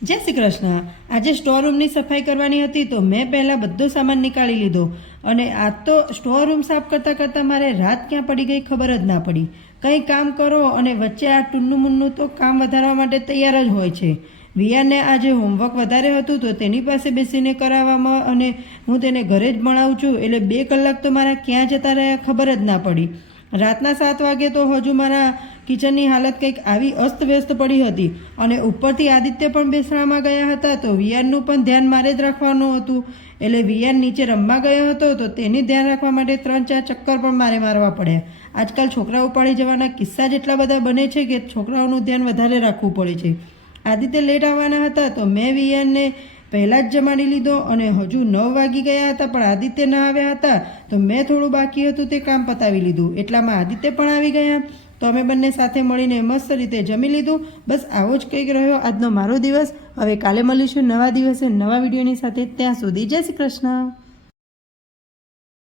જય શ્રી કૃષ્ણ। આજે સ્ટોર રૂમની સફાઈ કરવાની હતી તો મેં પહેલાં બધો સામાન નીકાળી લીધો અને આજ તો સ્ટોર રૂમ સાફ કરતાં કરતાં મારે રાત ક્યાં પડી ગઈ ખબર જ ના પડી। કંઈ કામ કરો અને વચ્ચે આ ટુન્નું મુન્નું તો કામ વધારવા માટે તૈયાર જ હોય છે। વિયાને આજે હોમવર્ક વધારે હતું તો તેની પાસે બેસીને કરાવવામાં અને હું તેને ઘરે જ ભણાવું છું એટલે 2 કલાક તો મારા ક્યાં જતા રહ્યા ખબર જ ના પડી। રાતના 7 વાગે તો હજુ મારા કિચનની હાલત કંઈક આવી અસ્તવ્યસ્ત પડી હતી અને ઉપરથી આદિત્ય પણ બેસણામાં ગયા હતા તો વિયાનનું પણ ધ્યાન મારે જ રાખવાનું હતું એટલે વિયાન નીચે રમવા ગયો હતો તો તેની ધ્યાન રાખવા માટે 3-4 ચક્કર પણ મારે મારવા પડ્યા। આજકાલ છોકરાઓ ઉપાડી જવાના કિસ્સા જ એટલા બધા બને છે કે છોકરાઓનું ધ્યાન વધારે રાખવું પડે છે। આદિત્ય લેટ આવવાના હતા તો મેં વિયાનને પહેલાં જ જમાડી લીધો અને હજુ 9 વાગી ગયા હતા પણ આદિત્ય ન આવ્યા હતા તો મેં થોડું બાકી હતું તે કામ પતાવી લીધું। એટલામાં આદિત્ય પણ આવી ગયા તો અમે બંને સાથે મળીને મસ્ત રીતે જમી લીધું। બસ આવો જ કંઈક રહ્યો આજનો મારો દિવસ। હવે કાલે મળીશું નવા દિવસે નવા વિડીયોની સાથે। ત્યાં સુધી જય શ્રી કૃષ્ણ।